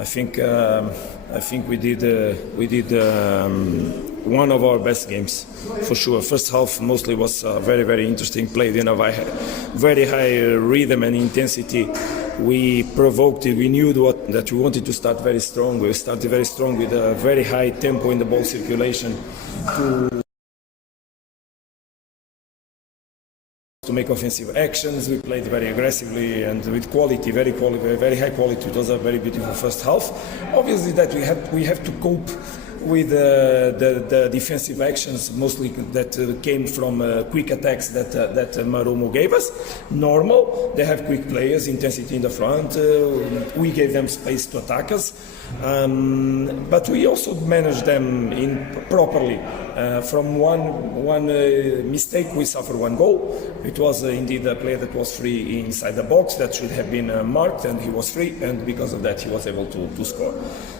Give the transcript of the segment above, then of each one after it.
I think we did one of our best games for sure. First half mostly was very interesting. Played in a very high rhythm and intensity. We provoked it. We knew that we wanted to start very strong. We started very strong with a very high tempo in the ball circulation to make offensive actions. We played very aggressively and with quality, very high quality. It was a very beautiful first half. Obviously, that we have to cope with the defensive actions, mostly that came from quick attacks that Marumo gave us. Normal, they have quick players, intensity in the front. We gave them space to attack us, but we also managed them properly. From one mistake, we suffered one goal. It was indeed a player that was free inside the box that should have been marked, and he was free, and because of that, he was able to score.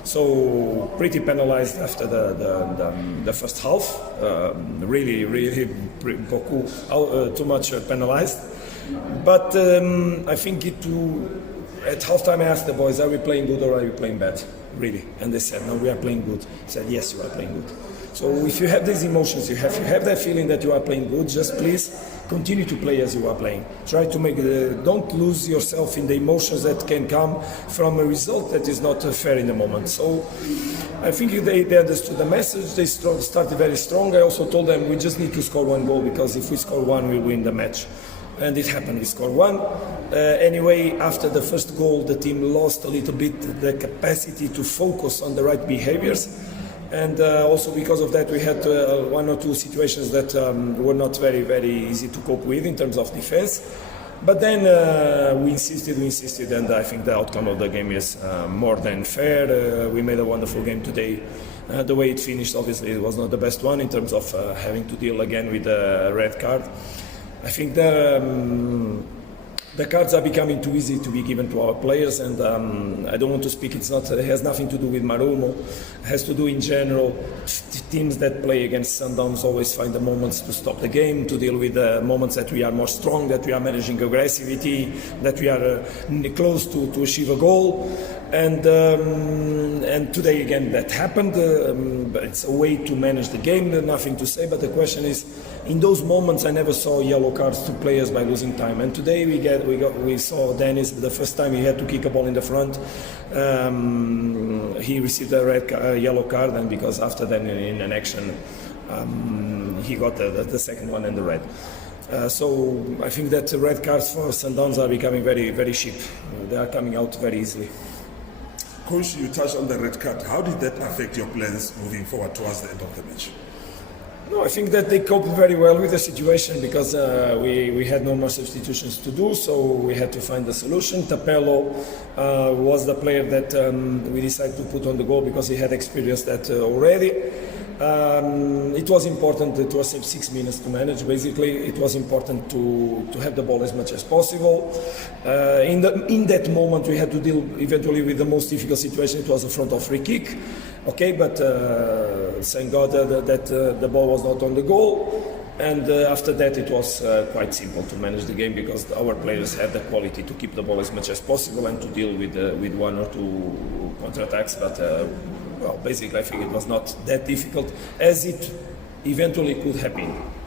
So pretty penalized after the first half. Really too much penalized. But I think at halftime I asked the boys, are we playing good or are we playing bad? Really. And they said, no, we are playing good. I said, yes, you are playing good. So if you have these emotions, you have that feeling that you are playing good, just please continue to play as you are playing. Try to don't lose yourself in the emotions that can come from a result that is not fair in the moment. So I think they understood the message. They started very strong. I also told them we just need to score one goal, because if we score one, we win the match. And it happened, we scored one. Anyway, after the first goal, the team lost a little bit the capacity to focus on the right behaviors. And also because of that, we had one or two situations that were not very easy to cope with in terms of defense. But then we insisted, and I think the outcome of the game is more than fair. We made a wonderful game today. The way it finished, obviously, it was not the best one in terms of having to deal again with a red card. I think the cards are becoming too easy to be given to our players, and I don't want to speak. It has nothing to do with Marumo. It has to do in general. Teams that play against Sundowns always find the moments to stop the game, to deal with the moments that we are more strong, that we are managing aggressivity, that we are close to achieve a goal. And today again that happened. But it's a way to manage the game. Nothing to say. But the question is, in those moments, I never saw yellow cards to players by losing time. And today we saw Dennis the first time he had to kick a ball in the front. He received a yellow card, and because after that in an action he got the second one and the red. So I think that red cards for Sundowns are becoming very cheap. They are coming out very easily. Coach, you touched on the red card. How did that affect your plans moving forward towards the end of the match? No, I think that they coped very well with the situation, because we had no more substitutions to do, so we had to find the solution. Tapelo was the player that we decided to put on the goal because he had experienced that already. It was important. It was 6 minutes to manage. Basically, it was important to have the ball as much as possible. In that moment, we had to deal eventually with the most difficult situation. It was a front of free kick. Okay, but thank God that the ball was not on the goal. And after that, it was quite simple to manage the game, because our players had the quality to keep the ball as much as possible and to deal with one or two counter-attacks. But well, basically, I think it was not that difficult as it eventually could have been.